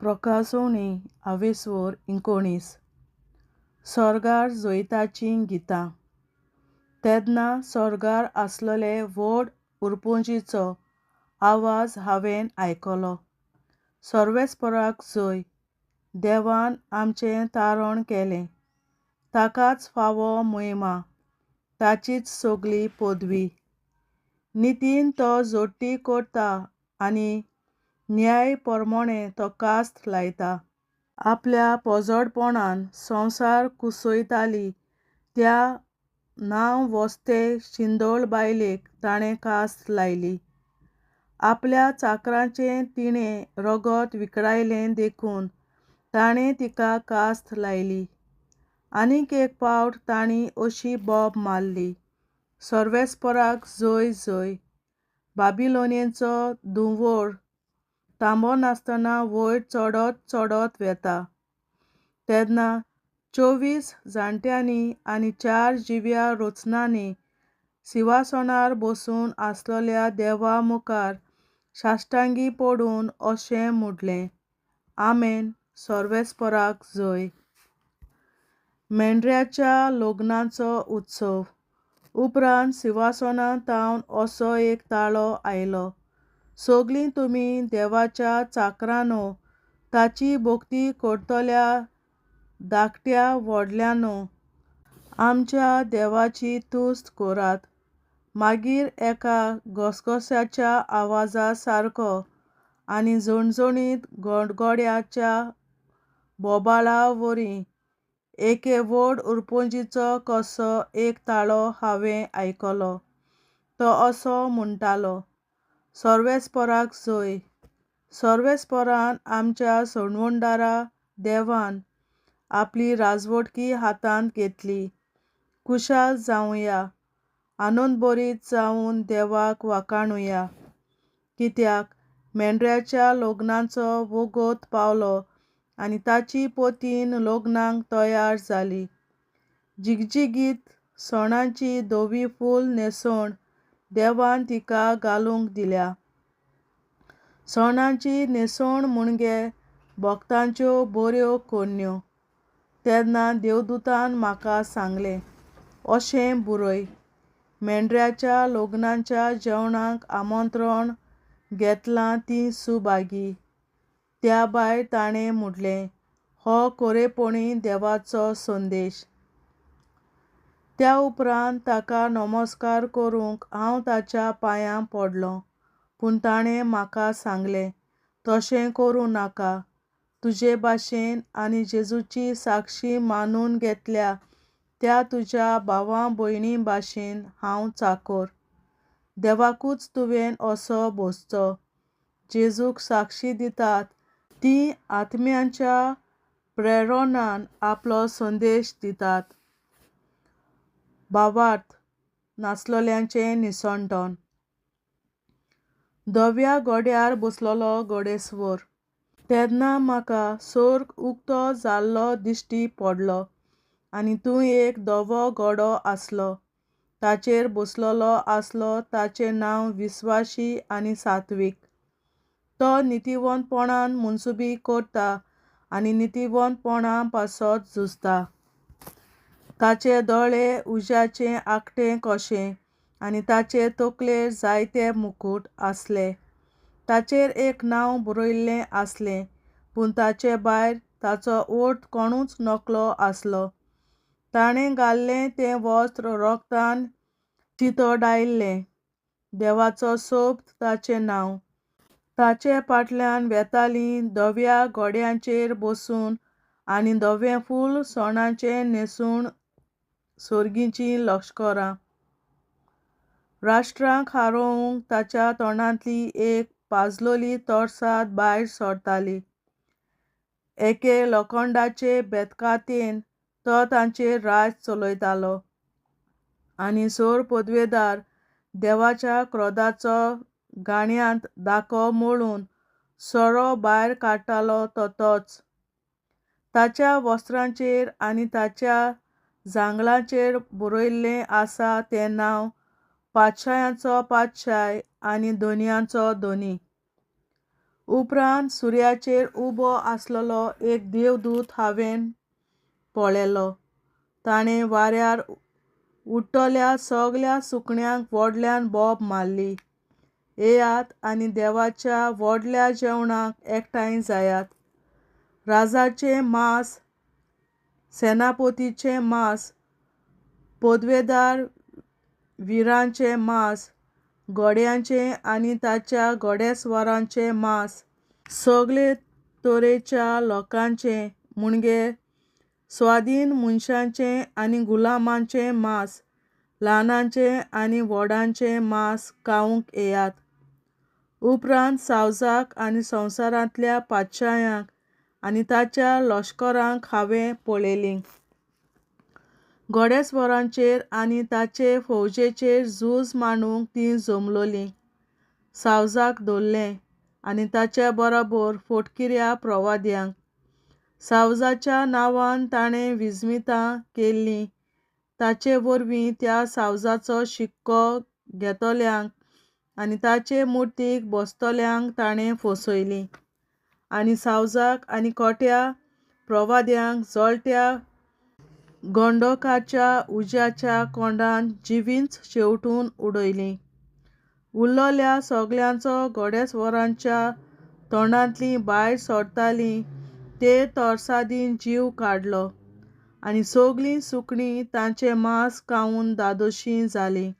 प्रकाशोवणी आवेसोर 19 सोर्गार जोयताचीं गितां. तेदना सोर्गार आसलोले व्हड उरपोंजीचो आवाज हांवें आयकलो. सर्वेस्पराक जोय, देवान आमचें तारण केलें. ताकाच फावो महिमा, ताचीच सगली पदवी. नितीन तो जोडटी करता आनी न्याय परमोणें तो कास्त लायता. आपल्या पोजोडपणान संवसार कुसयताली त्या नांव वस्ते शिंदोळ बायलेक ताणें कास्त लायली. आपल्या चाकराचें तिणें रगत विकरायलें देखून ताणें तिका कास्त लायली. आनीक एक फावट ताणीं अशी बोब मारली, सर्वेस्पराक जोय जोय. बाबिलोनेचो धुंवोर थांबो नासतना वयर चडत चडत वेता. तेदना 24 जाणट्यांनी आनी 4 जिव्या रोचनांनी सिंहासनार बसून आसलोल्या देवा मुखार साश्टांगी पडून अशें म्हणलें, आमेन, सर्वेस्पराक जोय. मेंढऱ्याच्या लग्नाचो उत्सव. उपरांत सिंहासनांतावन असो एक ताळो आयलो. सगलीं तुमी देवाच्या चाकरांनो, ताची भोक्ती करतल्या धाकट्या व्हडल्यांनो, आमच्या देवाची तुस्त करात. मागीर एका घसघश्याच्या आवाजा सारको आनी झणझणीत गडगड्याच्या बोबाळावरी एके व्हड उरपोंजीचो कसो एक ताळो हांवें आयकलो. तो असो म्हणटालो, सर्वेस्पराक जोय. सर्वेस्परान आमच्या संवंडारा देवान आपली राजवटकी हातांत घेतली. खुशाल जावुया, आनंदभरीत जावन देवाक वाखाणुया. कित्याक मेंढऱ्याच्या लग्नाचो वगत पावलो आनी ताची पतीन लग्नाक तयार जाली. जिगजिगीत सोणाची धवी फूल न्हेसोवन देवान तिका घालूंक दिल्या. सोणाची न्हेसोण म्हणजे भोगतांच्यो बऱ्यो कन्यो. तेन्ना देवदूतान म्हाका सांगलें, अशें बरय, मेंढऱ्याच्या लग्नाच्या जेवणाक आमंत्रण घेतलां तीं सुभागी. त्या भायर ताणें म्हणलें, हो खरेपणी देवाचो संदेश. त्या उपरांत ताका नमस्कार करूंक हांव ताच्या पांयां पडलों. पूण ताणें म्हाका सांगलें, तशें करूं नाका. तुजे भाशेन आनी जेजूची साक्षी मानून घेतल्या त्या तुज्या भावां भयणी भाशेन हांव चाकर. देवाकूच तुवें असो भोसचो. जेजूक साक्षी दितात तीं आत्म्याच्या प्रेरणान आपलो संदेश दितात. भावार्थ, नासलोल्यांचें निसणटण. धव्या घोड्यार बसलोलो घोडेस्वर. तेन्ना म्हाका सर्ग उक्तो जाल्लो दिश्टी पडलो आनी थंय एक धवो घोडो आसलो. ताचेर बसलोलो आसलो ताचें नांव विस्वासी आनी सात्वीक. तो नितीवंतपणान मुनसुबी करता आनी नितीवंतपणा पासत झुजता. ताचे दोळे उज्याचें आकटें कशें आनी ताचे तकलेर जायते मुकुट आसले. ताचेर एक नांव बरयल्लें आसलें, पूण ताचे भायर ताचो अर्थ कोणूच नकळो आसलो. ताणें घाल्लें तें वस्त्र रोगतान चितडायल्लें. देवाचो शब्द ताचें नांव. ताचे फाटल्यान वेतालीं धव्या घोड्यांचेर बसून आनी धवें फूल सोणाचें न्हेसून सर्गीचीं लश्करां. राष्ट्रांक हारोवंक ताच्या तोंडांतली एक पाजलोली तोरसाद भायर सरताली. एके लोखंडाचे बेतकातेन तो तांचेर राज चलयतालो आनी सरपदवेदार देवाच्या क्रोधाचो गाणयांत दाखो मोडून सोरो भायर काडटालो तो तोच. ताच्या वस्त्रांचेर आनी ताच्या जांगलांचेर बरयल्लें आसा तें नांव पातशायांचो पातशाय आनी धोनयांचो धोनी. उपरांत सुर्याचेर उबो आसलेलो एक देवदूत हांवें पळयलो. ताणें वाऱ्यार उडटल्या सगळ्या सुकण्यांक व्हडल्यान बोब मारली. येयात आनी देवाच्या व्हडल्या जेवणाक एकठांय जायात. राजाचें मांस, सेनापतीचें मांस, पदवेदार वीरांचें मांस, गड्यांचें आनी ताच्या घोडेस्वारांचें मांस, सगळे तरेच्या लोकांचें म्हणजे स्वाधीन मनशांचें आनी गुलामांचें मांस, ल्हानांचें आनी व्हडांचें मांस खावंक येयात. उपरांत सावजाक आनी संवसारांतल्या पातशायांक आनी ताच्या लश्करांक हांवें पळयलीं. घोडेस्वारांचेर आनी ताचे फौजेचेर झूज मांडूंक तीं जमलोलीं. सावजाक धरलें आनी ताच्या बरोबर फोटकिऱ्या प्रवाद्यांक. सावजाच्या नांवान ताणें विजमितां केल्लीं. ताचे वरवीं त्या सावजाचो शिक्को घेतल्यांक आनी ताचे मुर्तीक बसतल्यांक ताणें फसयलीं. आनी सावजाक आनी खोट्या प्रवाद्यांक जळट्या गंडोकाच्या उज्याच्या कोंडान जिवींच शेवटून उडयलीं. उरलोल्या सगळ्यांचो घोडेस्वारांच्या तोंडांतलीं भायर सरतालीं ते तोरसादीन जीव काडलो. आनी सगळीं सुकणीं तांचें मांस खावून धादोशीं जालीं.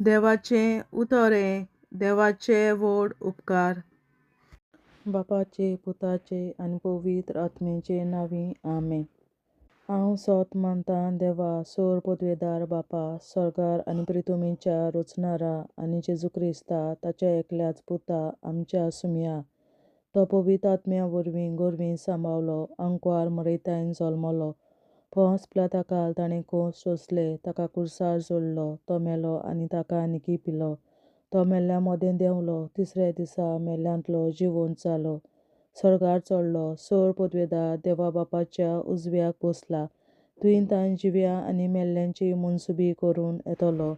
देवाचें उतरें. देवाचे व्हड उपकार. बापाचे, पुताचे आनी पवित्र आत्म्याचे नांवीं आमेन. हांव सोत मानतां देवा, सोर पदवेदार बापा, स्वर्गार आनी पृथ्वीच्या रचणारा आनी जेजू क्रिस्ता ताच्या एकल्याच पुता आमच्या सुम्या. तो पवित्र आत्म्या वरवीं गोरवीं सांबाळलो, अंकवार मरयतायन जल्मलो. पोंस पिलाताकाल ताणें कोंस सोंसले, ताका कुर्सार जोडलो, तो मेलो आनी ताका निकी पिलो. तो मेल्ल्या मोदें देंवलो, तिसऱ्या दिसा मेल्ल्यांतलो जिवंत जालो, स्वर्गार चडलो, सोर पदवेदार देवा बापाच्या उजव्याक बसला, थंय ताण जिव्या आनी मेल्ल्यांची मनसुबी करून येतलो.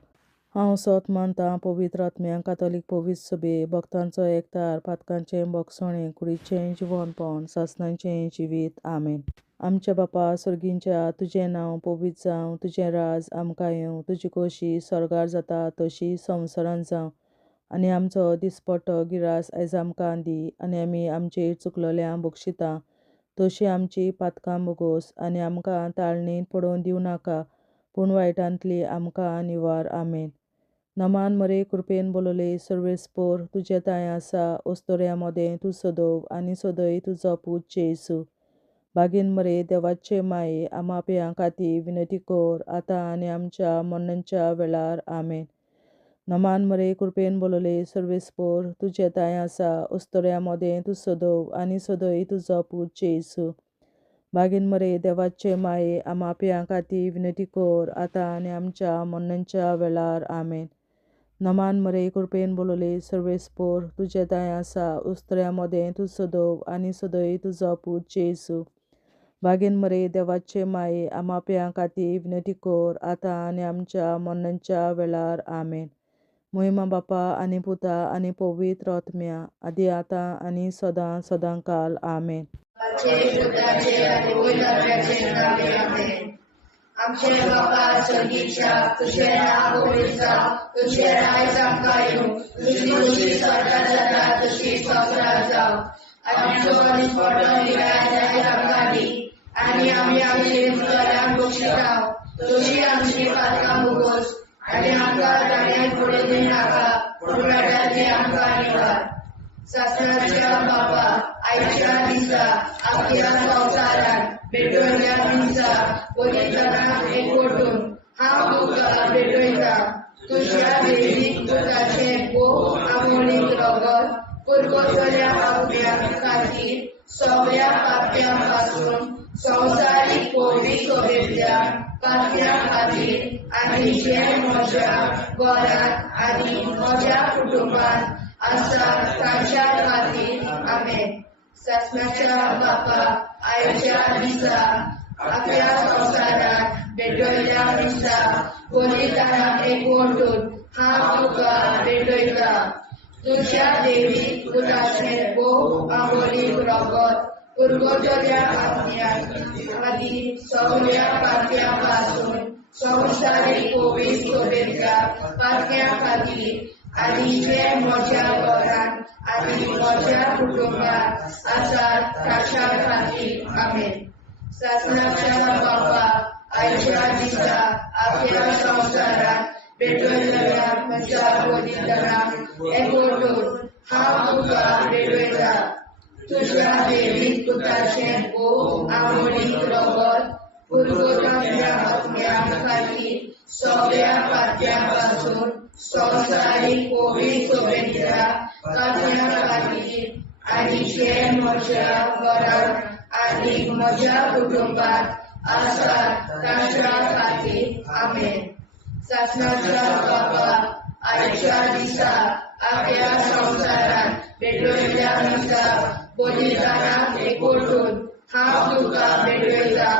हांव सोत मानतां पवित्र आत्म्यांक, कातोलीक पवित्र सभे, भक्तांचो एकठार, पातकांचें भोगसणें, कुडीचें जिवंतपण, सासणाचें जिवीत. आमेन. आमच्या बापा सर्गींच्या, तुजें नांव पवित्र जावं, तुजें राज आमकां येवं, तुजी खोशी स्वर्गार जाता तशी संवसारांत जावं. आनी आमचो दिसपट्टो गिरास आयज आमकां दी. आनी आमी आमचेर चुकलोल्यांक बक्षिता तशी आमची पातकां बोगोस. आनी आमकां ताळणेंत पडोवन दिवं नाका, पूण वायटांतली आमकां निवार. आमेन. नमान मरे कृपेन बोलोले सर्वेस्पोर, तुजे ताय आसा, ओस्तोऱ्या मोदें तूं सदोव आनी सदय तुजो पूत जेसू. बागीन मरे देवाचे माये, आमा पियां खातीर विनंती कर, आतां आनी आमच्या मरणाच्या वेळार. आमेन. नमान मरे कृपेन बोलोले सर्वेस्पोर, तुजे ताय आसा, ओस्तोऱ्या मोदें तूं सदोव आनी सदय तुजो पूत जेसू. बागीन मरे देवाचे माये, आमा पियां खातीर विनंती कर, आतां आनी आमच्या मरणाच्या वेळार. आमेन. नमान मरे कृपेन बोलोले सर्वेस्पोर, तुजे ताय आसा, ओस्तोऱ्या मोदें तूं सदोव आनी सदय तुजो पूत जेसू. बागीन मरे देवाचे माये, आमा पियां खातीर विनंती कर, आतां आनी आमच्या मरणाच्या वेळार. आमेन. महिमा बापा आनी पुता आनी पवित्र आत्म्या, आदी आतां आनी सदां सदांकाल. आमेन. आमचे बापा सर्गीच्या, तुजें नांव पवित्र जावं, तुजें राज आमकां येवं, तुजी खोशी स्वर्गार जाता तशी संवसारांत जावं. आमचो दिसपट्टो गिरास आयज आमकां दी. आनी आमी आमचे चुकलोल्यांक बक्षिता तशी आमची पातकां बोगोस. आनी आमकां ताळणेंत पडोवन दिवं नाका, पूण वायटांतली आमकां निवार. सासणाच्या बापा, आयच्या दिसा आख्या संवसारांत भेटवयल्या दिसा पवित्रतांक एकवटून हांव तुका भेटयतां. तुज्या वेळीक पुताचें खूब आमोणीक रगत पुरगोसल्या आत्म्या खातीर सगळ्या पाप्यां पासून संवसारीक पवित्र सभेंतल्या पाप्यां खातीर आनी जे म्हज्या घरांत आनी म्हज्या कुटुंबांत आसा तांच्या खातीर. आमेन. सासणाच्या बापा, आयच्या दिसा आख्या संवसारांत भेटवयल्या दिसा पवित्रतांक एकवटून हांव तुका भेटयतां. तुझ्या देवी पुताचे भोव आंबोलीक रगत पुरगतल्या आत्म्याक आदी सगळ्या पात्यापासून संसारीक कोवीड सोबेच्या पात्या खातीर आनी जे म्हज्या घरान आनी म्हज्या कुटुंबात आसात ताच्या खातीर आमेन. शासनाच्या बापा आयच्या दिसा आख्या संवसारात भेटलेल्या म्हज्या बलिदानाक एकवटून हांव तुका भेटयता. तुझ्या देवीक पुताचे भोव आंबोलीक रगत पुरगतल्या आत्म्या खातीर सगळ्या पात्यापासून संवसारीक कोवीड सोबेच्या पात्या खातीर आनी जे म्हज्या घरान आनी म्हज्या कुटुंबात आसात ताच्या खातीर आमेन. शासनाच्या बापा आयच्या दिसा आख्या संवसारात भेटलेल्या म्हज्या बलिदानाक एकवटून हांव तुका भेटयता.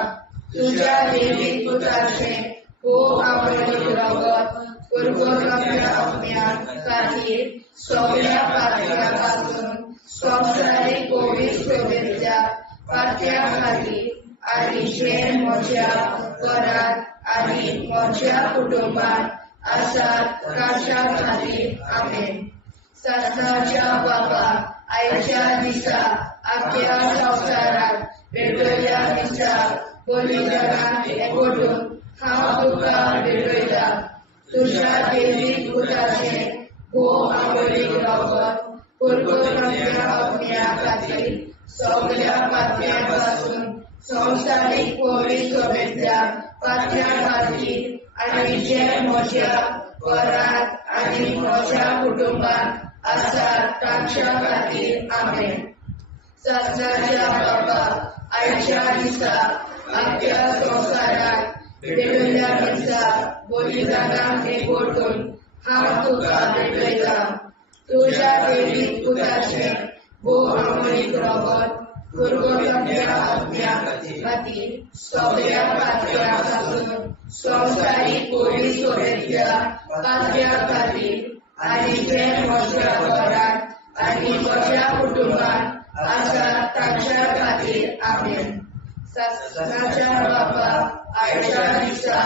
तुझ्या देवीक पुताचे भोव आंबोलीक रगत पुरगतल्या आत्म्या खातीर सगळ्या पात्यापासून संवसारीक कोवीड सोबेच्या पात्या खातीर आनी जे म्हज्या घरान आनी म्हज्या कुटुंबात आसात ताच्या खातीर आमेन. शासनाच्या बापा आयच्या दिसा आख्या संवसारात भेटलेल्या म्हज्या बलिदानाक एकवटून हांव तुका भेटयता. तुझ्या देवीक पुताचे भोव आंबोलीक रगत पुरगतल्या आत्म्या खातीर सगळ्या पात्यापासून संवसारीक कोवीड सोबेच्या पात्या खातीर आनी जे म्हज्या घरांत आनी म्हज्या कुटुंबात आसात ताच्या खातीर आमेन. शासनाच्या बापा आयच्या दिसा आख्या संवसारात भेटलेल्या म्हज्या बलिदानाक एकवटून हांव तुका भेटयता. तुझ्या देवीक पुताचे भोव आंबोलीक रगत पुरगतल्या आत्म्या खातीर सगळ्या पात्यापासून संवसारीक कोवीड सोबेच्या पात्या खातीर आनी जे म्हज्या घरान आनी म्हज्या कुटुंबात आसात ताच्या खातीर आमेन. शासनाच्या बापा आयच्या दिसा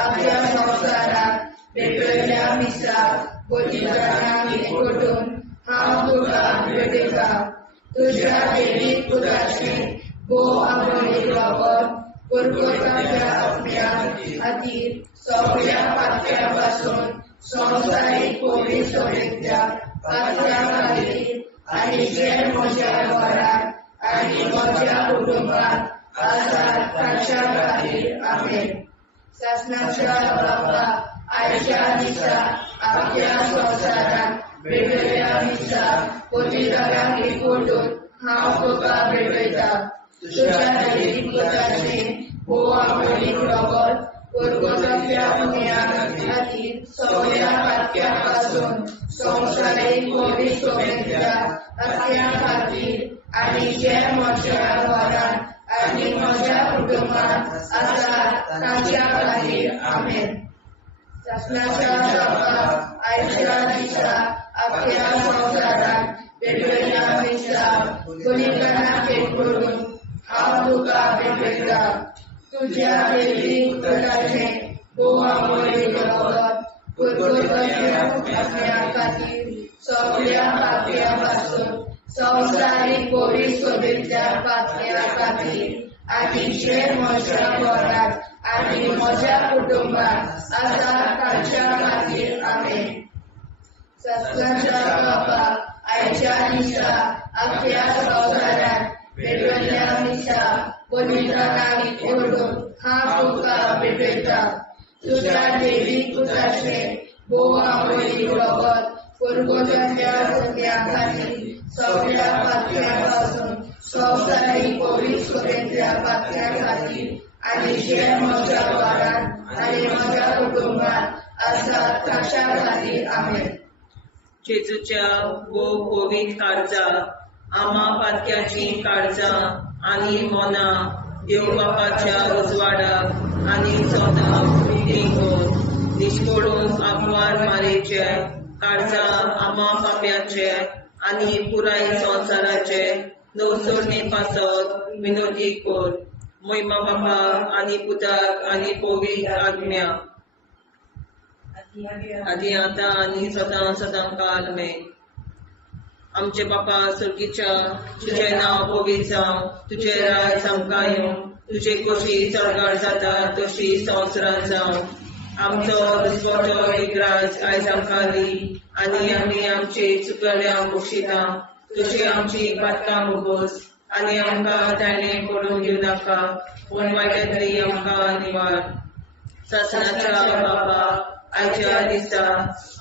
आख्या संवसारात भेटलेल्या म्हज्या बलिदानाक एकवटून हांव तुका भेटयता. तुझ्या देवीक पुताचे भोव आंबोलीक रगत पुरगतल्या आत्म्या खातीर सगळ्या पात्यापासून संवसारीक कोवीड सोबेच्या पात्या खातीर आनी जे म्हज्या घरान आनी म्हज्या कुटुंबात आसात ताच्या खातीर आमेन. शासनाच्या बापा आयच्या दिसा आख्या संवसारात भेटलेल्या म्हज्या बलिदानाक एकवटून हांव तुका भेटयता. तुझ्या देवीक पुताचे भोव आंबोलीक रगत पुरगतल्या आत्म्या खातीर सगळ्या पात्यापासून संवसारीक कोवीड सोबेच्या पात्या खातीर आनी जे म्हज्या घरान आनी म्हज्या कुटुंबात आसात ताच्या खातीर आमेन. शासनाच्या बापा आयच्या दिसा आख्या संवसारात भेटलेल्या म्हज्या बलिदानाक एकवटून हांव तुका भेटयता. तुझ्या देवीक पुताचे भोव आंबोलीक रगत पुरगतल्या आत्म्या खातीर सगळ्या पात्यापासून संवसारीक कोवीड सोबेच्या पात्या खातीर आनी जे म्हज्या घरान आनी म्हज्या कुटुंबात आसात ताच्या खातीर आमेन. शासनाच्या बापा आयच्या दिसा आख्या संवसारात भेटलेल्या म्हज्या बलिदानाक एकवटून हांव तुका भेटयता. तुझ्या देवीक पुताचे भोव आंबोलीक रगत पुरगतल्या आत्म्या खातीर सगळ्या पात्यापासून संवसारीक कोवीड सोबेच्या पात्या खातीर आनी जे म्हज्या घरान आनी म्हज्या कुटुंबात आसात ताच्या खातीर आमेन. जेजूच्या भोव कोवीड काळजां आमा पातक्याची काळजां आनी मोना देव बापाच्या उजवाडाक आनी सदां निश्पडून आंकवार मारेचे काळजा आम्हा पाप्याचे आणि पुराय संसाराचे नवसोडणे पासत विनोदी कोर महिमा बापा आणि पुताक आणि पवित्र आत्म्या आधी आता आणि सदां सदां काल मे आमचे बापा सर्गीच्या तुझे नाव पवित्र जावं तुझे राय आमकां येवं तुझे कशी चडगाड जाता तशी संवसारांत जावं आमचो दिसवटो विग्राज आयज आमकां दी आनी आमी आमचे चुकल्यांक बक्षिता तशी आमची पातकां मुगोस आनी आमकां ताणें पडूंक दिवं नाका पूण वायट्यांतली आमकां निवार सासणाच्या बापा आयच्या दिसा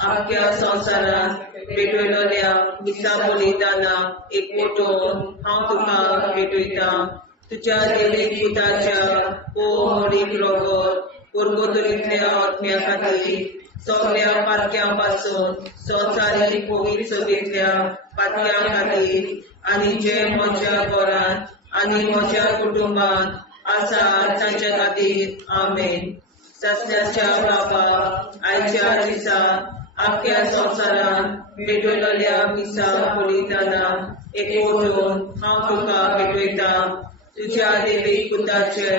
आख्या संवसारांत भेटयलोल्या दिसा बलिदाना एकवटून हांव तुका भेटयता तुज्या देवीक पुताच्या मोडीक रोगोत पुर्गोतरींतल्या आत्म्या खातीर सगळ्या पातक्यां पासून संवसारीक पवित्र सभेंतल्या पातक्यां खातीर आनी जे म्हज्या घरांत आनी म्हज्या कुटुंबांत आसा तांच्या खातीर आमेन सासण्याच्या बापा आयच्या दिसा आख्या संवसारांत भेटयलोल्या दिसा बलिदाना एकवटून हांव तुका भेटयता तुज्या देवीक पुताचे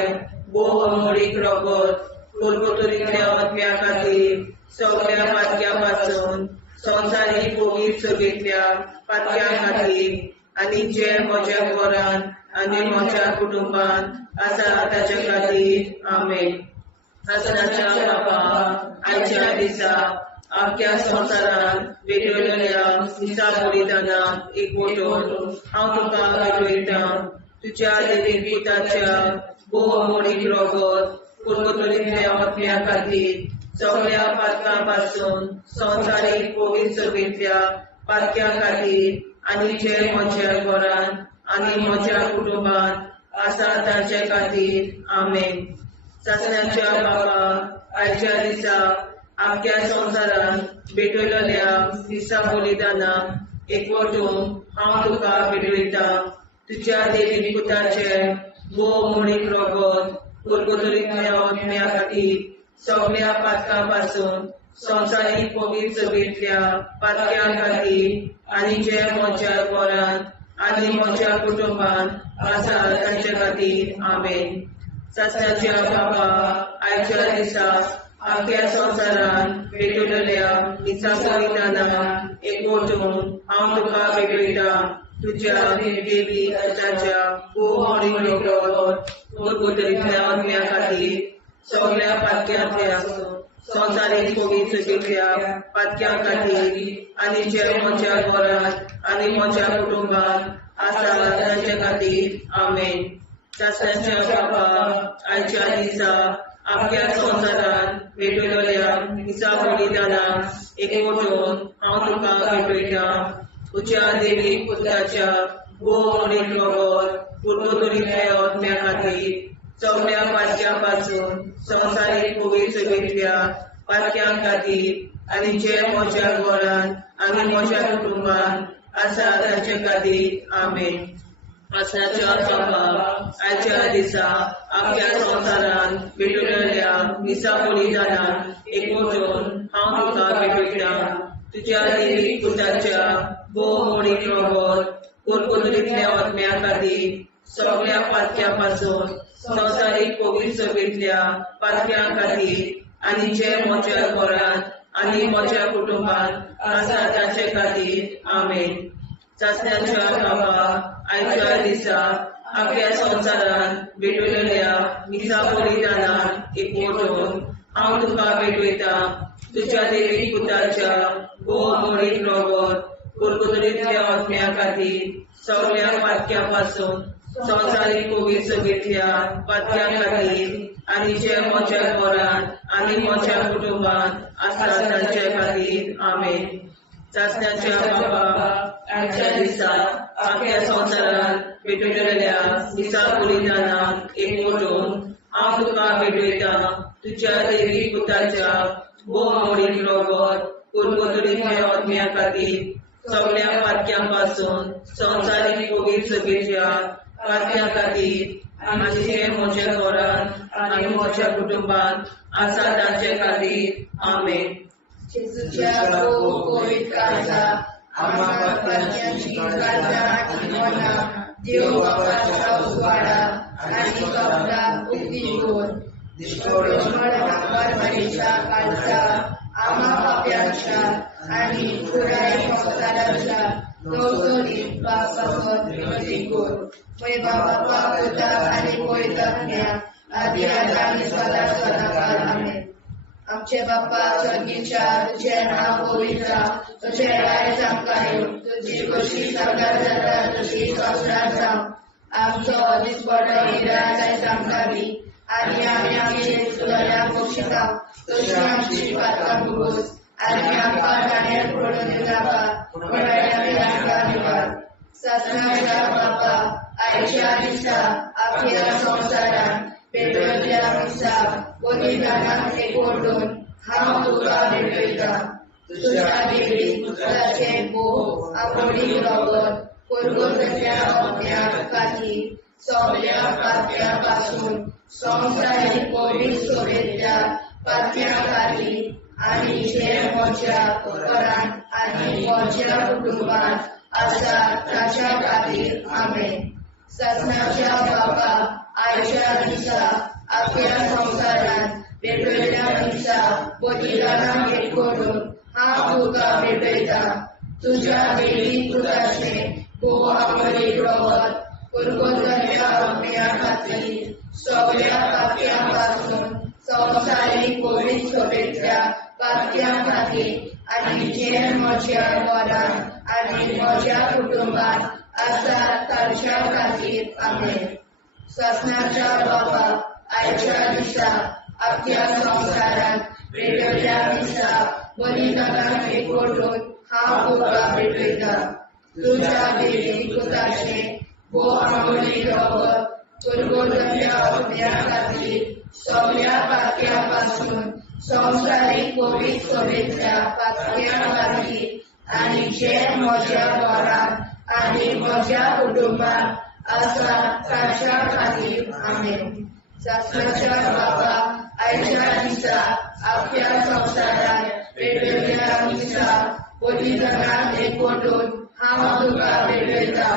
मोडीक रोगोत पुर्गोतरींतल्या आत्म्या खातीर सगळ्या पातक्यां पासून संवसारीक पवित्र सभेंतल्या पातक्यां खातीर आनी जे म्हज्या घरांत आनी म्हज्या कुटुंबांत आसा ताचे खातीर आमेन सासणाच्या बापा आयच्या दिसा आख्या संवसारांत भेटयलोल्या दिसा बलिदाना एकवटून हांव तुका भेटयता तुज्या देवीक पुताच्या मोडीक रोगोत पुर्गोतरींतल्या आत्म्या खातीर सगळ्या पातकां पासून संवसारीक पवित्र सभेंतल्या पातक्यां खातीर आनी जे म्हज्या घरांत आनी म्हज्या कुटुंबांत आसा तांचे खातीर आमेन सासण्याच्या बापा आयच्या दिसा आख्या संवसारांत भेटयलोल्या दिसा बलिदाना एकवटून हांव तुका भेटयता तुज्या देवीक पुताचे मोडीक रोगोत पुर्गोतरींतल्या आत्म्या खातीर सगळ्या पातकां पासून संवसारीक पवित्र सभेंतल्या पातक्यां खातीर आनी जे म्हज्या घरांत आनी म्हज्या कुटुंबांत आसा तांचे खातीर आमेन सासण्याच्या बापा आयच्या दिसा आख्या संवसारांत भेटयलोल्या दिसा बलिदाना एकवटून हांव तुका भेटयता तुज्या देवीक पुताच्या मोडीक रोगोत पुर्गोतरींतल्या आत्म्या खातीर सगळ्या पातक्यांतल्या संवसारीक पवित्र सभेंतल्या पातक्यां खातीर आनी जे म्हज्या घरांत आनी म्हज्या कुटुंबांत आसा तांचे खातीर आमेन सासण्याच्या बापा आयच्या दिसा आख्या संवसारांत भेटयलोल्या दिसा बलिदाना एकवटून हांव तुका भेटयता तुज्या देवीक पुताच्या मोडीक रोगोत पुर्गोतरींतल्या आत्म्या खातीर सगळ्या पातक्यां पासून संवसारीक पवित्र सभेंतल्या पातक्यां खातीर आनी जे म्हज्या घरांत आनी म्हज्या कुटुंबांत आसा तांचे खातीर आमेन सासण्याच्या बापा आयच्या दिसा आख्या संवसारांत भेटयलोल्या दिसा बलिदाना एकवटून हांव तुका भेटयता तुज्या देवीक पुताच्या मोडीक रोगोत पुर्गोतरींतल्या आत्म्या खातीर सगळ्या पातक्यां पासून संवसारीक पवित्र सभेंतल्या पातक्यां खातीर आनी जे म्हज्या घरांत आनी म्हज्या कुटुंबांत आसा तांचे खातीर आमेन सासण्याच्या बापा आयच्या दिसा आख्या संवसारांत भेटयलोल्या दिसा बलिदाना एकवटून हांव तुका भेटयता तुज्या देवीक पुताच्या मोडीक रोगोत पुर्गोतरींतल्या आत्म्या खातीर सगळ्या पातक्यां पासून संवसारीक पवित्र सभेंतल्या पातक्यां खातीर आनी जे म्हज्या घरांत आनी म्हज्या कुटुंबांत आसा तांचे खातीर आमेन सासण्याच्या बापा आयच्या दिसा आख्या संवसारांत भेटयलोल्या दिसा बलिदाना एकवटून हांव तुका भेटयता तुज्या देवीक पुताच्या मोडीक रोगोत पुर्गोतरींतल्या आत्म्या खातीर सगळ्या पातक्यां पासून संवसारीक पवित्र सभेंतल्या पातक्यां खातीर आनी जे म्हज्या घरांत आनी म्हज्या कुटुंबांत आसा तांचे खातीर आमेन जेजूच्या कोविड काळजा आम्हा पाप्यांची काळजा आणि मना देव बापाच्या उजवाडा आणि कपडा उगीन कर परमेच्या काळजा आम्हा पाप्यांच्या आणि पुराय संसाराच्या नवसोनीत पापावर विनंती कर बाबा पुता आणि पवित्रात्म्या आदी आणि सदा सदाकाळ आमेन. आमचे बाप्पा स्वर्गीच्या तुझे नाव पवित्र तुझे राय चांगला तुझी कशी सगळ्यात जाता तशी संस्कार जाव आमचो दिसपड निराय सांगतावी आणि आम्ही तुझ्या पोषिता तुझी आमची पात्र भूस आणि आमका जाण्यात पडून जावा पडायला ससनाच्या बाप्पा आयच्या दिसा आपल्या संसारात पेटवल्या दिसा बलिदानात एकवटून हांव तुका भेटयता तुझ्या देवी पुत्राचे भोव आवडी रगत पुरगोतल्या आपल्या खातीर सगळ्या पाप्यापासून संसारीक कोविड सोबेतल्या पाप्या खातीर आणि जे म्हज्या घरांत आणि म्हज्या कुटुंबात आसा ताच्या खातीर आमेन. ससनाच्या बापा आयच्या दिसा आपल्या संसारात पेटवल्या दिसा बलिदानाक एकवटून हांव तुका भेटयता तुझ्या देवी पुत्राचे भोव आवडी रगत पुरगोतल्या आपल्या खातीर सगळ्या पाप्यापासून संसारीक कोविड सोबेतल्या पाप्या खातीर आणि जे म्हज्या घरांत आणि म्हज्या कुटुंबात आसा ताच्या खातीर आमेन. ससनाच्या बापा आयच्या दिसा आपल्या संसारात पेटवल्या दिसा बलिदानाक एकवटून हांव तुका भेटयता तुझ्या देवी पुत्राचे भोव आवडी रगत पुरगोतल्या आपल्या खातीर सगळ्या पाप्यापासून संसारीक कोविड सोबेतल्या पाप्या खातीर आणि जे म्हज्या घरांत आणि म्हज्या कुटुंबात आसा ताच्या खातीर आमेन. ससनाच्या बापा आयच्या दिसा आपल्या संसारात पेटवल्या दिसा बलिदानाक एकवटून हांव तुका भेटयता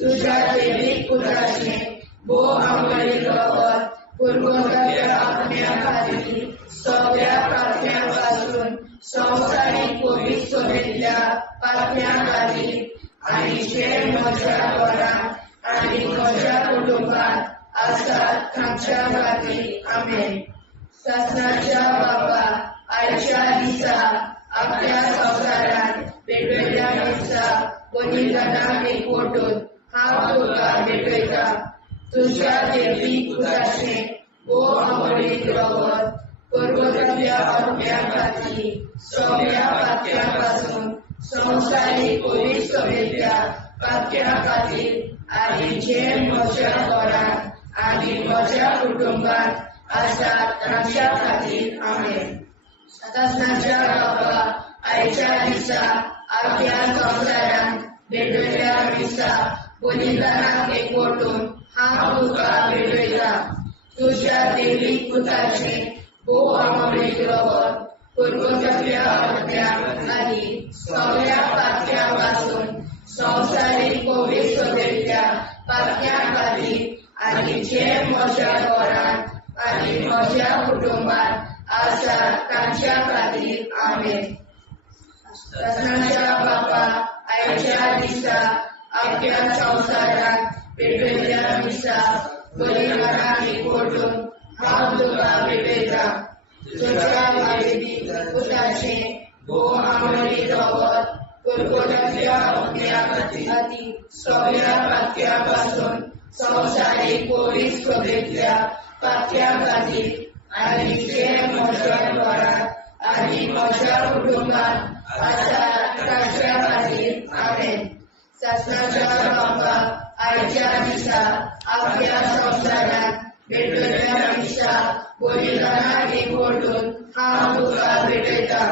तुझ्या देवी पुत्राचे भोव आवडी रगत पुरगोतल्या आपल्या खातीर सगळ्या पाप्यापासून संसारीक कोविड सोबेतल्या पाप्या खातीर आणि जे म्हज्या घरांत आणि म्हज्या कुटुंबात आसा ताच्या खातीर आमेन. ससनाच्या बापा आयच्या दिसा आपल्या संसारात पेटवल्या दिसा बलिदानाक एकवटून हांव तुका भेटयता तुझ्या देवी पुत्राचे भोव आवडी रगत पुरगोतल्या आपल्या खातीर सगळ्या पाप्यापासून संसारीक कोविड सोबेतल्या पाप्या खातीर आणि जे म्हज्या घरांत आणि म्हज्या कुटुंबात आसा ताच्या खातीर आमेन. ससनाच्या बापा आयच्या दिसा आपल्या संसारात पेटवल्या दिसा बलिदानाक एकवटून हांव तुका भेटयता तुझ्या देवी पुत्राचे भोव आवडी रगत पुरगोतल्या आपल्या खातीर सगळ्या पाप्यापासून संसारीक कोविड सोबेतल्या पाप्या खातीर आणि जे म्हज्या घरांत आणि म्हज्या कुटुंबात आसा ताच्या खातीर आमेन. ससनाच्या बापा आयच्या दिसा आपल्या संसारात पेटवल्या दिसा बलिदानाक एकवटून हांव तुका भेटयता तुझ्या देवी पुत्राचे भोव आवडी रगत पुरगोतल्या आपल्या खातीर सगळ्या पाप्यापासून संसारीक कोविड सोबेतल्या पाप्या खातीर आणि जे म्हज्या घरांत आणि म्हज्या कुटुंबात आसा ताच्या खातीर आमेन. ससनाच्या बापा आयच्या दिसा आपल्या संसारात पेटवल्या दिसा बलिदानाक एकवटून हांव तुका भेटयता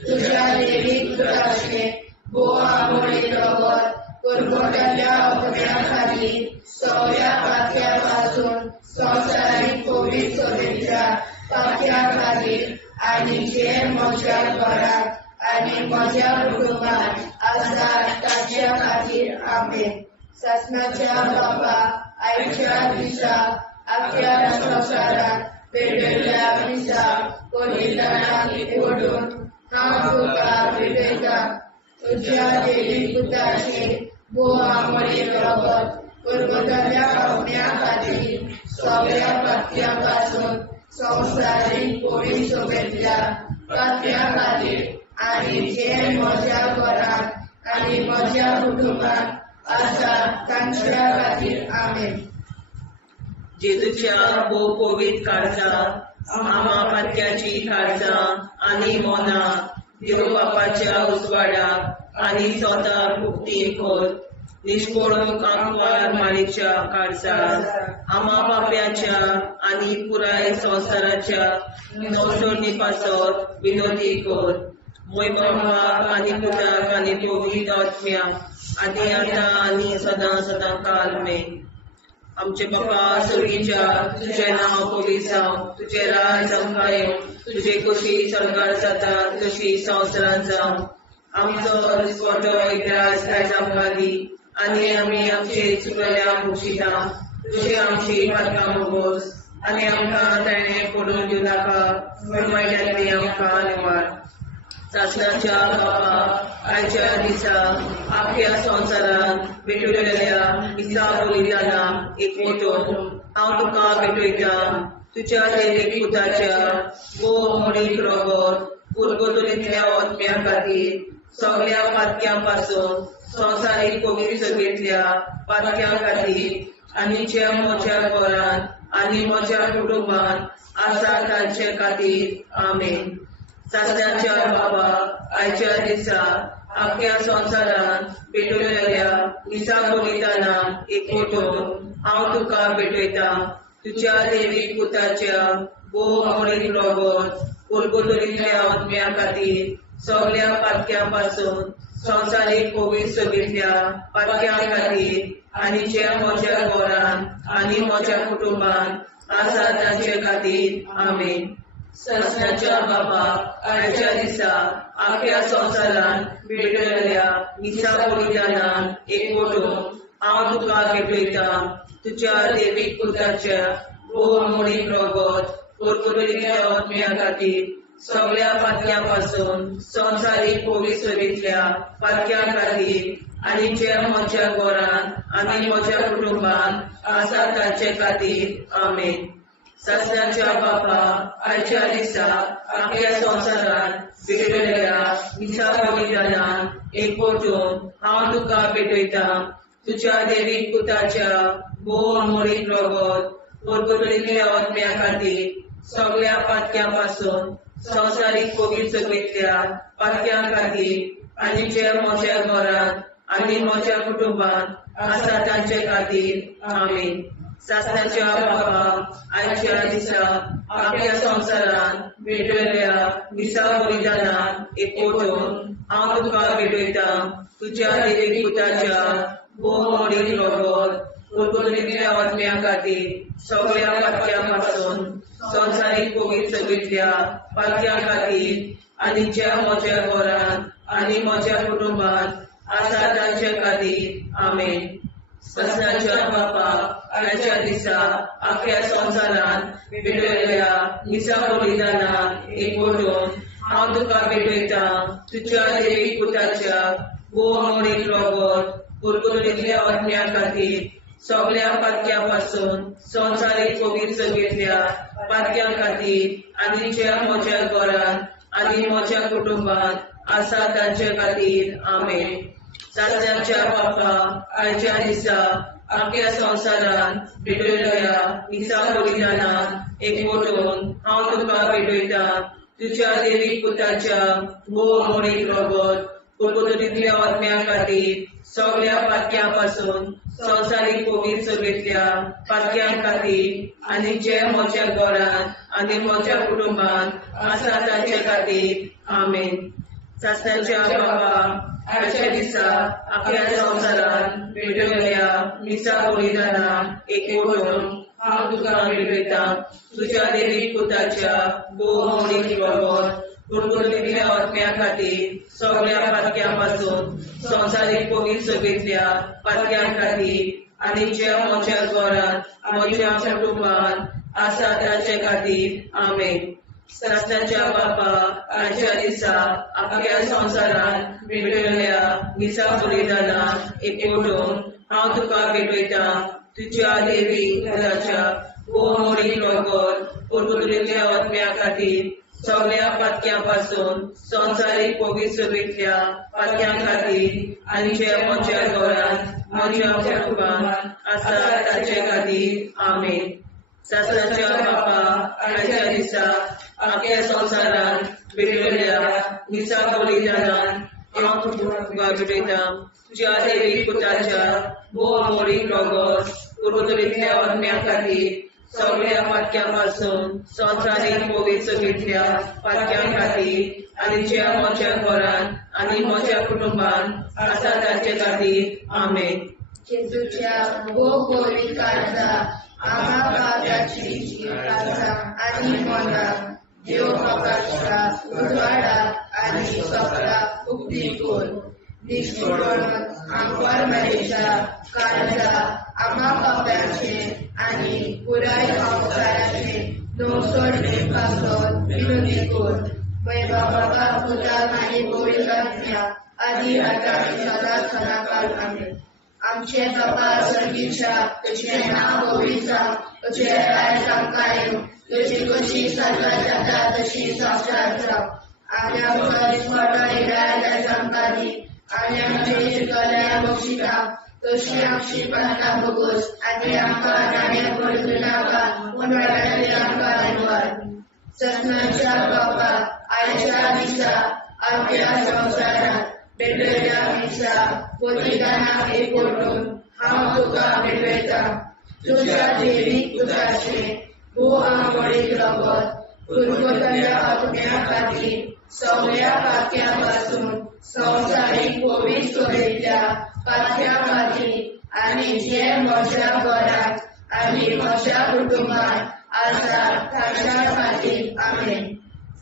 तुझ्या देवी पुत्राचे भोव आवडी रगत पुरगोतल्या आपल्या खातीर सगळ्या पाप्यापासून संसारीक कोविड सोबेतल्या पाप्या खातीर आणि जे म्हज्या घरांत सासणाच्या बापा आईच्या दिशा आख्या संसारात पेटलेल्या दिशा कोणीतरी ओढून नाव तुका भेटयता तुझ्या देवी पुताचे बोमामळे प्रगत पूर्वतल्या पाहुण्या खातीर सगळ्या पात्यापासून संसारीक पोळी सोबतल्या पात्या खातीर आणि जे म्हज्या घरात आणि म्हज्या कुटुंबात आसा तांच्या खातीर आमेन. जेजूच्या भोव पवित्र काळजा आमा पात्याची काळजा आनी मोना देव बापाच्या उजवाडाक आनी स्वता भुक्ती खोल निष्पळून आंकवार माळेच्या काळजार आमा बाप्याच्या आनी पुराय संसाराच्या नवसोडणी पासत विनोदी कोर मोय बापाक आनी पुताक आनी पवित्र आत्म्याक आदी आतां आनी सदां सदां काल में. आमचे बापा सगळीच्या तुझे नाव पवित्र जावं तुझे राज आमकां येवं तुझे कशी सरकार जाता तशी संवसारांत जावं आमचो दिसवटो ग्रास आयज आमकां दी आनी आमी आमचे चुकल्या मुक्षिता तुझे आमची पातकां भोगोस आनी आमकां ताणें पडून दिवं नाका वायट्यांतली आमकां निवाड. सासणाच्या बापा आयच्या दिसा आख्या संवसारांत भेटलेल्या दिसा बलिदाना एकवटून हांव तुका भेटयता तुज्या देवीक पुताच्या भोव मोडीक रगत पुर्गोतलींतल्या आत्म्या खातीर सगळ्या पातक्यां पासून संवसारीक पवित्र सभेंतल्या पातक्यां खातीर आनी जे म्हज्या घरांत आनी म्हज्या कुटुंबांत आसा तांचे खातीर आमेन. सासणाच्या बाबा आयच्या दिसा आख्या संवसारांत भेटलेल्या दिसा बलिदाना एकवटून हांव तुका भेटयता तुज्या देवीक पुताच्या भोव मोडीक रगत पुर्गोतलींतल्या आत्म्या खातीर सगळ्या पातक्यां पासून संवसारीक पवित्र सभेंतल्या पातक्यां खातीर आनी जे म्हज्या घरांत आनी म्हज्या कुटुंबांत आसा तांचे खातीर आमेन. सासणाच्या बापा आयच्या दिसा आख्या संवसारांत भेटलेल्या दिसा बलिदाना एकवटून हांव तुका भेटयता तुज्या देवीक पुताच्या भोव मोडीक रगत पुर्गोतलींतल्या आत्म्या खातीर सगळ्या पातक्यां पासून संवसारीक पवित्र सभेंतल्या पातक्यां खातीर आनी जे म्हज्या घरांत आनी म्हज्या कुटुंबांत आसा तांचे खातीर आमेन. सासणाच्या बापा आयच्या दिसा आख्या संवसारांत भेटलेल्या दिसा बलिदाना एकवटून हांव तुका भेटयता तुज्या देवीक पुताच्या भोव मोडीक रगत पुर्गोतलींतल्या आत्म्या खातीर सगळ्या पातक्यां पासून संवसारीक पवित्र सभेंतल्या पातक्यां खातीर आनी जे म्हज्या घरांत आनी म्हज्या कुटुंबांत आसा तांचे खातीर आमेन. सासणाच्या बापा आयच्या दिसा आख्या संवसारांत भेटलेल्या दिसा बलिदाना एकवटून हांव तुका भेटयता तुज्या देवीक पुताच्या भोव मोडीक रगत पुर्गोतलींतल्या आत्म्या खातीर सगळ्या पातक्यां पासून संवसारीक पवित्र सभेंतल्या पातक्यां खातीर आनी जे म्हज्या घरांत आनी म्हज्या कुटुंबांत आसा तांचे खातीर आमेन. सासणाच्या बापा आयच्या दिसा आख्या संवसारांत भेटलेल्या दिसा बलिदाना एकवटून हांव तुका भेटयता तुज्या देवीक पुताच्या भोव मोडीक रगत पुर्गोतलींतल्या आत्म्या खातीर सगळ्या पातक्यां पासून संवसारीक पवित्र सभेंतल्या पातक्यां खातीर आनी जे म्हज्या घरांत आनी म्हज्या कुटुंबांत आसा तांचे खातीर आमेन. सासणाच्या बापा आयच्या दिसा आख्या संवसारांत भेटलेल्या दिसा बलिदाना एकवटून हांव तुका भेटयता तुज्या देवीक पुताच्या भोव मोडीक रगत पुर्गोतलींतल्या आत्म्या खातीर सगळ्या पातक्यां पासून संवसारीक पवित्र सभेंतल्या पातक्यां खातीर आनी जे म्हज्या घरांत आनी म्हज्या कुटुंबांत आसा तांचे खातीर आमेन. सासणाच्या बापा आयच्या दिसा आख्या संवसारांत भेटलेल्या दिसा बलिदाना एकवटून हांव तुका भेटयता तुज्या देवीक पुताच्या भोव मोडीक रगत गुरगुरलेल्या आत्म्या खातीर सगळ्या पातक्यां संवसारीक पवित्र सभेंतल्या पातक्यां खातीर आनी ज्या म्हज्या घरांत म्हज्या कुटुंबांत आसा ताचे खातीर आमेन. सत्याच्या बापा आजच्या दिसा आपल्या संवसारांत भेटलेल्या दिसा बलिदानाक एकवटून हांव तुका भेटयता तुज्या देवी घराच्या मोडीक रगत गुरगुरलेल्या आत्म्या खातीर सगळ्या पातक्यां संवसारीक पवित्र सभेंतल्या पातक्यां खातीर आनी जे म्हज्या घरांत म्हज्या कुटुंबांत आसा ताचे खातीर आमेन. सत्याच्या बापा आजच्या दिसा आपल्या संवसारांत भेटलेल्या दिसा बलिदानाक हांव तुका भेटयता तुज्या देवी पुताच्या मोडीक रगत गुरगुरलेल्या आत्म्या खातीर सगळ्या पातक्यां संवसारीक पवित्र सभेंतल्या पातक्यां खातीर आनी ज्या म्हज्या घरांत आनी म्हज्या कुटुंबांत आसा ताचे खातीर आमेन. जेजूच्या गोगोली काळजा आम्हा पाप्याची काळजा आनी मोना देव बापाच्या उजवाडा आनी सपना उक्ती कोर निष्ठुर आमकां मेरेच्या काळजा आम्हा पाप्याचे आनी पुराय संवसाराचे नवसोडणे पासून विनोदी कोर. बाबा पुताक आनी पवित्रात्म्या आदी आतां आनी सदांच सदांकाळ आमेन. आमचे बाबा सर्गीच्या तुझे नाव पवित्र तुझे राज आमकां येवं तुजी कशी सगळ्या जाता तशी संवसारांत जावं. आनी आमचो दिसपट्टो इराय आमकां दी आनी आमचे शिकल्या बक्षिता तशी आमची प्रार्थना भोगोस आनी आमकां नाणे पडूं नाका पूण वाटायले आमकां निवार. सत्नाच्या बापा आयच्या दिसा आपल्या संवसारांत भेटलेल्या दिसा बलिदानाक एकवटून हांव तुका भेटयता तुज्या देवी पुताचे मोडीक रगत गुरगुरलेल्या आत्म्या खातीर सगळ्या पातक्यां संवसारीक पवित्र सभेंतल्या पातक्यां खातीर आनी जे म्हज्या घरांत आनी म्हज्या कुटुंबांत आसा ताच्या खातीर आमेन.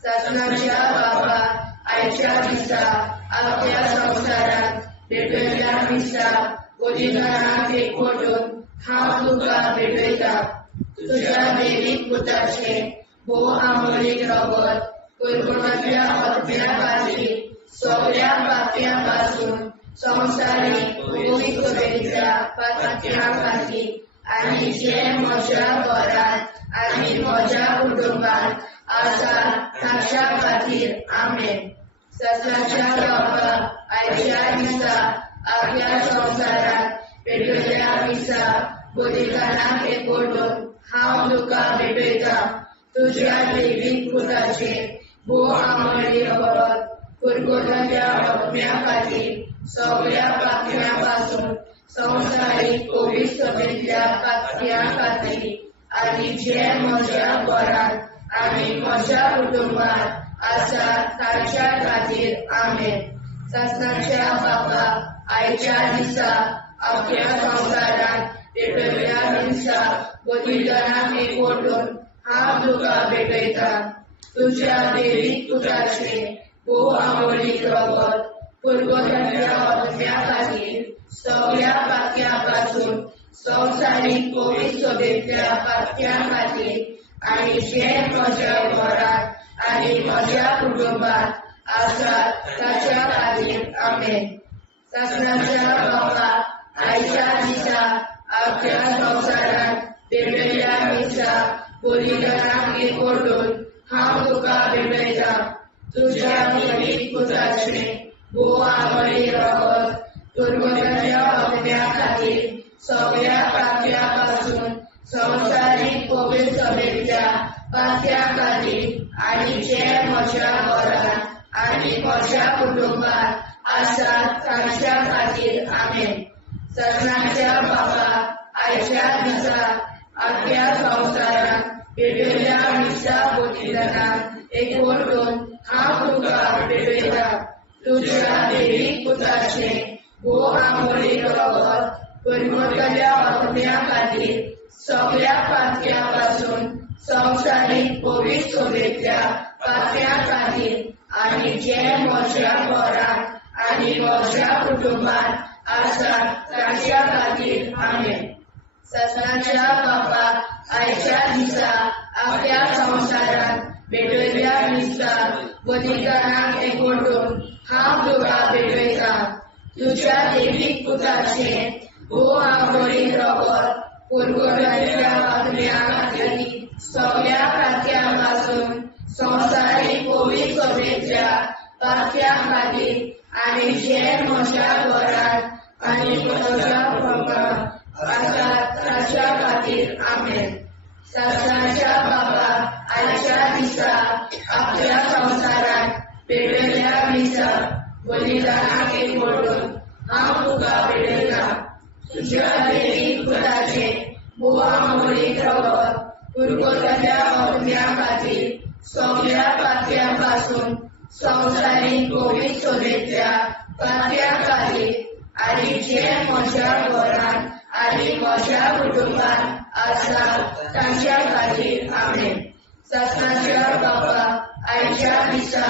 सत्नाच्या बापा आयच्या दिसा आपल्या संवसारांत भेटलेल्या दिसा बलिदानाक एकवटून हांव तुका भेटयता तुज्या देवी पुताचे मोडीक रगत गुरगुरलेल्या आत्म्या खातीर सगळ्या पातक्यां संवसारीक पवित्र सभेंतल्या पातक्यां खातीर आनी जे म्हज्या घरांत आनी म्हज्या कुटुंबांत आसा ताच्या खातीर आमेन. सत्याच्या बापा आयच्या दिसा आपल्या संवसारांत भेटलेल्या दिसा बलिदानाक एकवटून हांव तुका भेटयता तुज्या देवी पुताचे मोडीक रगत गुरगुरलेल्या आत्म्या खातीर सगळ्या पातक्यां संवसारीक पवित्र सभेंतल्या पातक्यां खातीर आनी जे म्हज्या घरांत आनी म्हज्या कुटुंबांत आसा ताच्या खातीर आमेन. सत्नाच्या बापा आयच्या दिसा आपल्या संवसारांत भेटलेल्या दिसा बलिदानाक एकवटून हांव तुका भेटयता तुज्या देवी पुताचे मोडीक रगत गुरगुरलेल्या आत्म्या खातीर सगळ्या पातक्यां संवसारीक पवित्र सभेंतल्या पातक्यां खातीर आनी जे म्हज्या घरांत आनी म्हज्या कुटुंबांत आसा ताच्या खातीर आमेन. सत्नाच्या बापा आयच्या दिसा आपल्या संवसारांत भेटलेल्या दिसा बलिदानाक एकवटून हांव तुका भेटयता तुज्या देवी पुताचे मोडीक रगत गुरगुरलेल्या आत्म्या खातीर सगळ्या पातक्यां संवसारीक पवित्र सभेंतल्या पातक्यां खातीर आनी जे म्हज्या घरांत आनी म्हज्या कुटुंबांत आसा ताच्या खातीर आमेन. सत्नाच्या बापा आयच्या दिसा आपल्या संवसारांत भेटलेल्या दिसा बलिदानाक एकवटून हांव तुका भेटयता तुज्या देवी पुताचे मोडीक रगत गुरगुरलेल्या आत्म्या खातीर सगळ्या पातक्यां संवसारीक पवित्र सभेंतल्या पातक्यां खातीर आनी जे म्हज्या घरांत आनी म्हज्या कुटुंबात आसात तांच्या खातीर आमेन. ससनाच्या बापाक आयच्या दिसा आपल्या संवसारांत भेटयल्या दिसता बलिदानाक एकवटून हांव तुका भेटयता. तुज्या देवीक पुताचें आंबोळी रगत पुरगोट्याच्या आत्म्या खातीर सगळ्या खात्यां पासून संवसारीक पवित्र सभेच्या पात्या खातीर आनी जे म्हज्या घरांत आनी म्हज्या कुटुंबात आसात तांच्या खातीर आमेन. ससनाच्या बापाक आयच्या दिसा आपल्या संवसारांत भेटयल्या दिसा बलिदानाक एकवटून हांव तुका भेटयता. तुज्या देवीक पुताचें आंबोळी रगत पुरगोट्याच्या आत्म्या खातीर सगळ्या पात्यां पासून संवसारीक पवित्र सभेच्या पात्या खातीर आनी जे म्हज्या घरांत आनी म्हज्या कुटुंबात आसात तांच्या खातीर आमेन. ससनाच्या बापाक आयच्या दिसा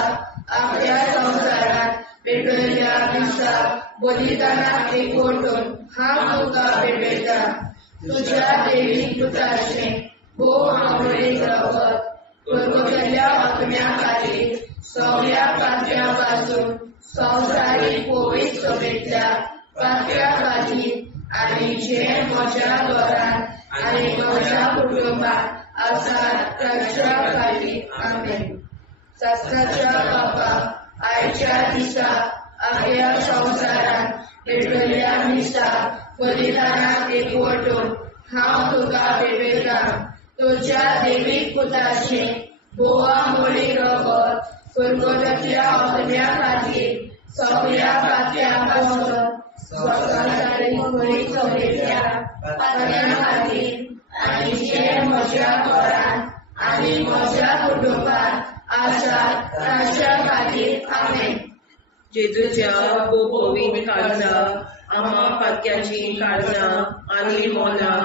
आपल्या संवसारांत भेटयल्या दिसा बलिदानाक एकवटून हांव तुका भेटयता. तुज्या देवीक पुताचें आंबोळी रगत पुरगोट्याच्या आत्म्या खातीर सगळ्या पात्यां पासून संवसारीक पवित्र सभेच्या पात्या खातीर आनी जे म्हज्या घरांत आनी म्हज्या कुटुंबात आसात तांच्या खातीर आमेन. ससनाच्या बापाक आयच्या दिसा आपल्या संवसारांत भेटयल्या दिसा बलिदानाक एकवटून हांव तुका भेटयता. तुज्या देवीक पुताचें आंबोळी रगत पुरगोट्याच्या आत्म्या खातीर सगळ्या पात्यां पासून संवसारीक पवित्र सभेच्या पात्या खातीर आनी जे म्हज्या घरांत आनी म्हज्या कुटुंबात आसात तांच्या खातीर आमेन. जेजूच्या पवित्र काळजां आम्हा पातक्याची काळजां आनी मोलां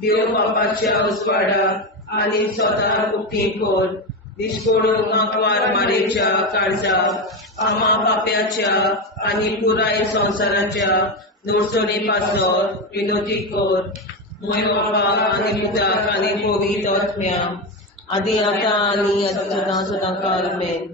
देव बापाच्या उजवाडाक आनी स्वता उक्ती कोर. दिसपडून आंकवार मारेच्या काळजाक आम्हा पाप्याच्या आनी पुराय संवसाराच्या नोडसणी पासत विनोदी कोर. मोय बापाक आनी पुताक आनी पवित्र आत्म्या आदी आतां आनी सदां सदां काल आमेन.